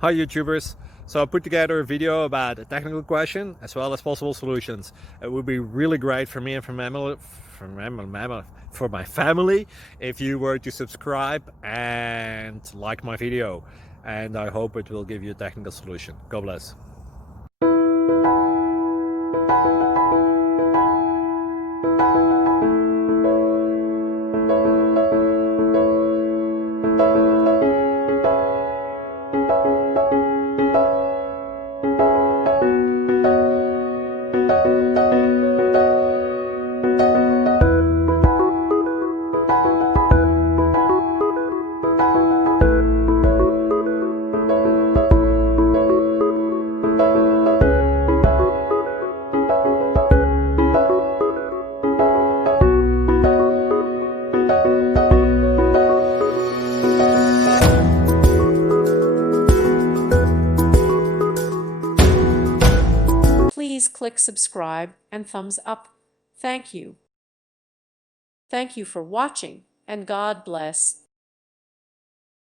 Hi YouTubers. So I put together a video about a technical question as well as possible solutions. It would be really great for me and for my family if you were to subscribe and like my video. And I hope it will give you a technical solution. God bless. Please click subscribe and thumbs up. Thank you. Thank you for watching, and God bless.